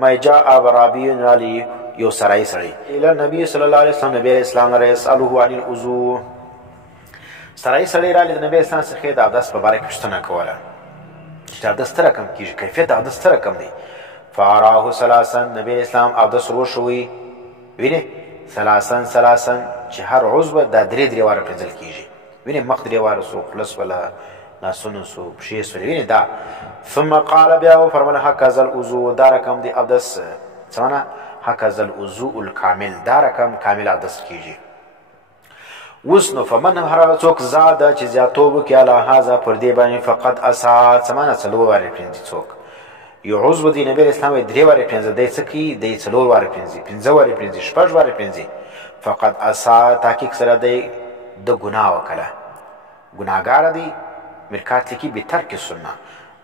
ما جاء اعرابي رالی یو سړی الى نبی صلی الله علیه وسلم، نبی اسلام را یسأله عن الوضوء، سړی رالی د نبی اسلام څخه د اودس په باره کې پوښتنه کوله چې د اودس څه رقم کېږي، کیفیت د اودس څه رقم دی. فاراه ثلاثا، نبی اسلام اودس وروښوی، وینې ثلاثا چې هر عضو دا درې واره پرېنځل کېږي، وینې مخ 3 واره سو، خلص ولا لاسونه سو، پښې سو، وینې دا. ثم قال، بیا وفرمله هکذا الوضوء، دا رقم دی اودس، څه معنا هکذا الوضوء الکامل، دا رقم کامل اودس کېږي. اوس نو فمن هر څوک زاده چې زیاتوب وکړي علی هذا پر دې باندې فقط اساء، څه معنا 4 واره پرېنځي څوک، یو عضو دی نبی اسلام 3 واره پرېنځي، دی څه کوي، دی 4 واره پرېنځي، 5 واره پرېنځي، 6 واره پرېنځي، فقط اساء تحقیق سره دی د ګناه وکړه، ګناهګار دی. مرکات لیکي بترک سنه،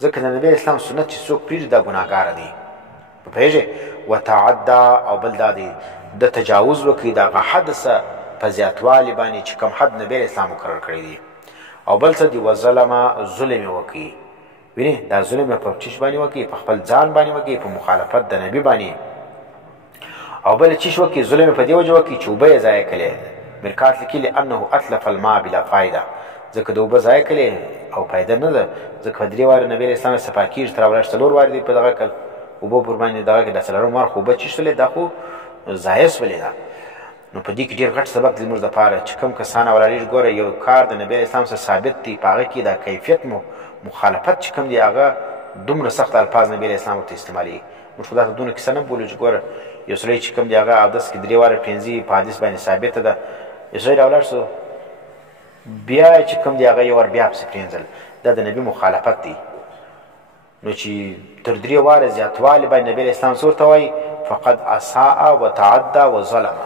ځکه د نبی اسلام سنت چې څوک پرېږدي دا ګناهګار دی، پوهېږې. وتعدى، او بل دا دی د تجاوز وکړي د هغه حد څه په زیاتوالي باندې چې کوم حد نبی اسلام مقرر کړی دی. او بل څه دی وظلم، ظلم یې وکړي، وینې دا ظلم یې په چیش باندې وکړي، په خپل ځان باندې وکړي، په مخالفت د نبي باندې. او بل چیش وکړي، ظلم یې په دې وجه وکړي چې اوبه یې ضایع کړې. مرکات لیکي لانه اتلف الماء بلا فایده، ځکه د اوبه ضایع کړې او فایده نه ده، ځکه 3 واره نبی اسلام صفا کېږي، تر اولش 4 واره دی په دغه کل اوبه پر باندې دغه کې د 4 واره خو اوبه چیښلې، دا خو ضایع شولې ده. نو په دې کې ډېر غټ سبق دی زموږ دپاره چې کوم کسان اولادېږي. ګوره یو کار د نبی اسلام سره ثابت دی، په هغه کې د کیفیت مخالفت چې کوم دی هغه دومره سخت الفاظ نبی اسلام ورته استعمالوي. موږ خو دا ته دونه کیسه نه بولو چې ګوره یو سړی چې کوم دی هغه اودس کې 3 واره پرېنځي، په حدیث باندې ثابته ده. یو سړی راولاړ سو، بیا چې کوم دی هغه یو وار بیا پسې پرېنځل، دا د نبي مخالفت دی. نو چې تر 3 واره زیاتوالی باندې نبی اسلام څه ورته وایي، فقد اساء وتعدى وظلم،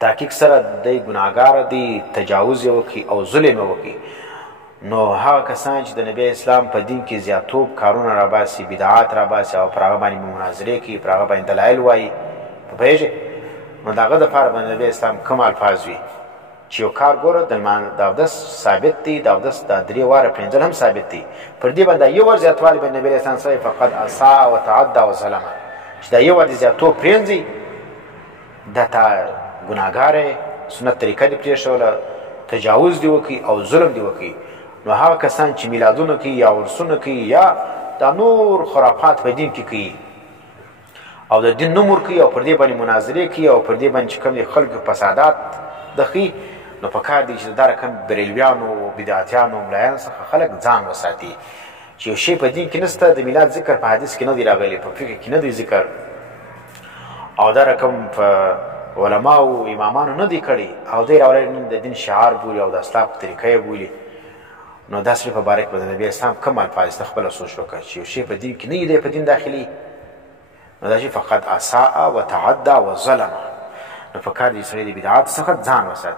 تحقیق سره دی ګناهګار دی، تجاوز یې وکړي او ظلم یې وکړي. نو هغه کسان چې د نبی اسلام په دین کې زیاتوب کارونه راباسي، بدعات راباسي او پر هغه باندې مناظرې کوي، پر هغه باندې دلایل وایي، پوهېږې. نو د هغه دپاره به نبی اسلام کوم الفاظ وي چې یو کار ګوره د اودس ثابت دی، د اودس د 3 واره پرېنځل هم ثابت دی، پر دې باندې یو ور زیاتوالی باندې نبی اسلام صلی فقد اساء وتعدى وظلم، چې دا یو ور زیاتوب پرېنځي دا تا ګناهګار سنت طریقه دې پرېښوله، تجاوز دې وکړي او ظلم دې وکړي. نو هغه کسان چې میلادونه کوي یا عرسونه کوي یا دا نور خرافات په دین کې کوي او د دین نوم ورکوي او پر دې باندې مناظرې کوي او پر دې باندې چې کوم دي خلکو فسادات دخي، نو په کار دی چې دا رقم بریلویانو، بدعتیانو، ملایانو څخه خلک ځان وساتي چې یو شی په دین کې نسته، د میلاد ذکر په حدیث کې نه دی راغلی، په فقه کې نه دی ذکر، او دا رقم په علماو امامانو نه دی کړی، او دی راوړی نن د دین شعار بولي او د اصلاح په طریقه یې بولي. نو دا سړي په باره کې به د نبي اسلام کوم الفاظ ته خپله سوچ وکړه چې یو شی په دین کې نه دی په دین داخلي، نو دا شي فقط اساء وتعدى وظلم. نو په کار دی سړی د بدعات څخه ځان وساتي.